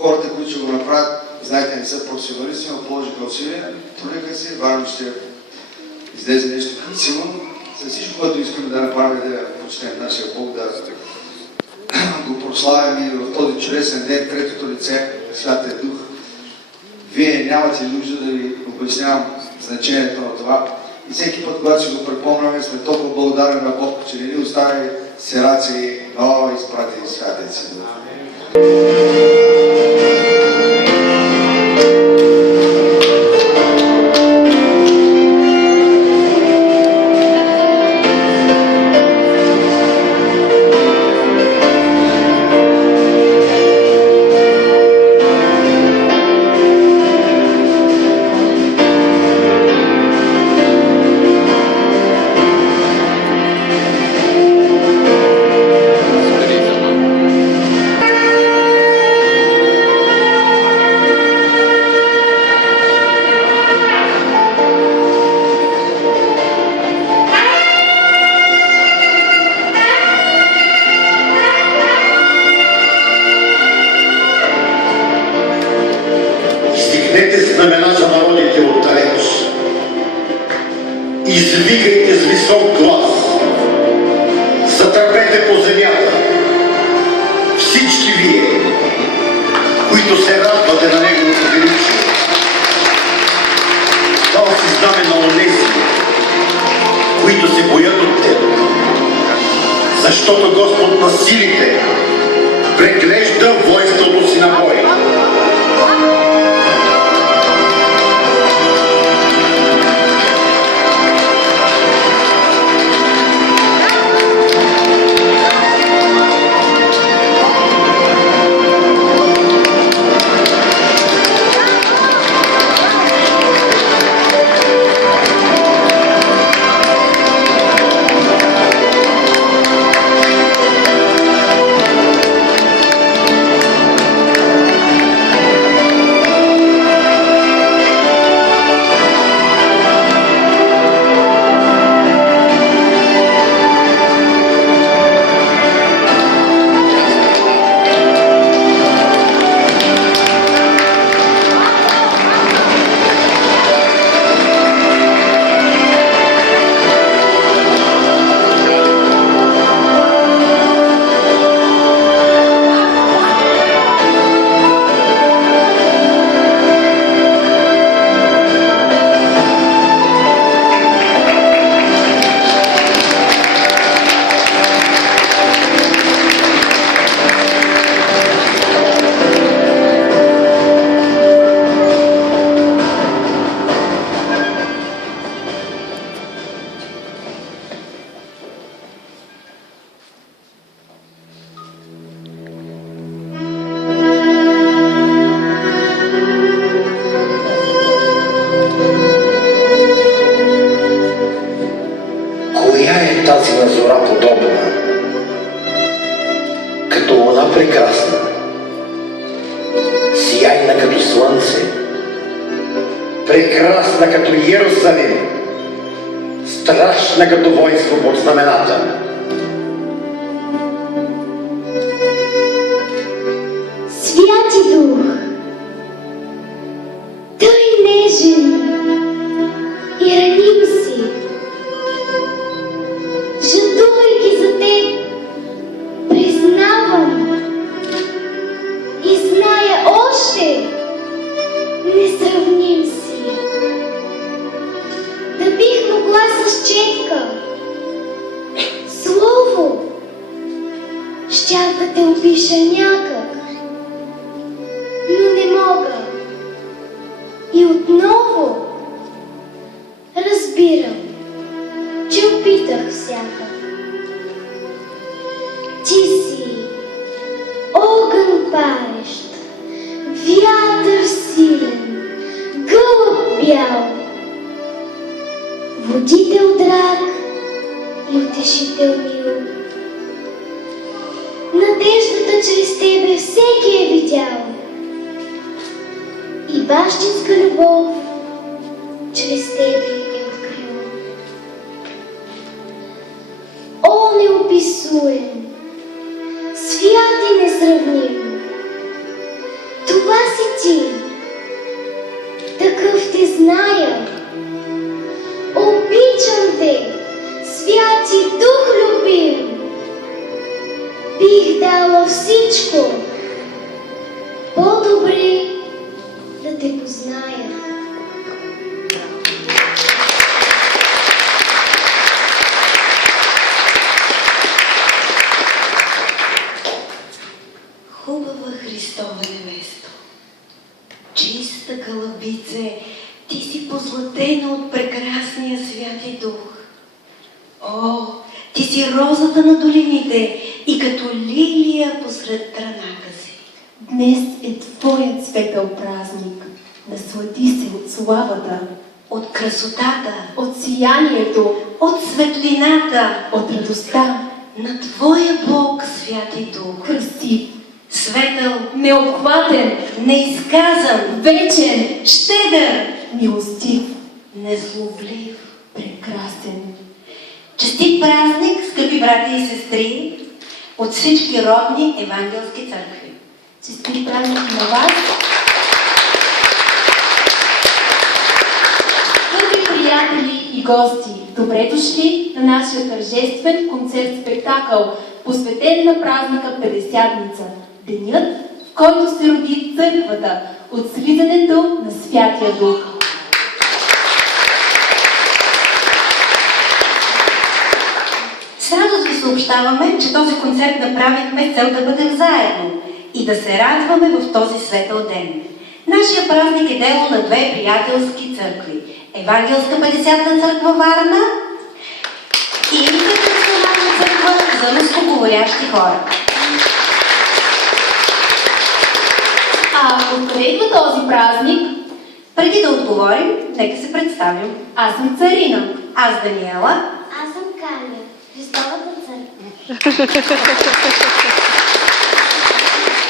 хората, които ще го направят, знаете, не са професионалисти, но положиха усилия, трудиха се, вярно ще излезе нещо силно. За всичко, което искаме да направим, да почнем нашия Бог, да го прославим и в този чудесен ден, третото лице, Святия Дух. Вие нямате нужда да ви обяснявам значението на това. И всеки път, когато си го припомняме, сме толкова благодарни на Бог, че не ни остави сираци, но изпрати Святия си Дух. Извикайте с висок глас, затърпете по земята, всички вие, които се радвате на Неговото величие. Дал си знаме на онези, които се боят от Теб, защото Господ на силите преглежда войството си на бой. Тази на зора подобна, като луна прекрасна, сияйна като слънце, прекрасна като Йерусалим, страшна като войско под знамената. Святи Дух, Той нежен и раним си, жадувайки за Теб, признавам и зная още, несравним си. Да бих могла с четка, слово, щях да Те опиша някак, но не мога. И отново разбирам, че опитах всякак. Ти си огън парещ, вятър силен, гълъб бял, водител драг и утешител мил. Надеждата чрез Тебе всеки е видял и бащинска любов чрез Тебе е открил. О, неописуем, свят и несравним, Хубава Христова невесто, чиста калабице, ти си позлатена от прекрасния Святи Дух. О, ти си розата на долините и като лилия посред трънака си. Днес е Твоят светъл празник. Наслади се от славата, От красотата, от сиянието, от светлината от радостта. на Твоя Бог, Святи Дух. Красив, Светъл, необхватен, неизказан, вечен, щедър, милостив, незлоблив. прекрасен. Честит празник, скъпи брати и сестри, от всички родни евангелски църкви. Честит празник на вас! Скъпи приятели и гости, добре дошли на нашия тържествен концерт-спектакъл, посветен на празника Петдесятница, денят, в който се роди църквата от слизането на Святия Дух. С радост ви съобщаваме, че този концерт направихме с цел да бъдем заедно и да се радваме в този светъл ден. Нашия празник е дело на две приятелски църкви. Евангелска 50-та църква Варна и Интернационална църква за рускоговорящи хора. А откъде идва този празник? Преди да отговорим, нека се представим. Аз съм Царина. Аз Даниела. Аз съм Каня, Христовата църква.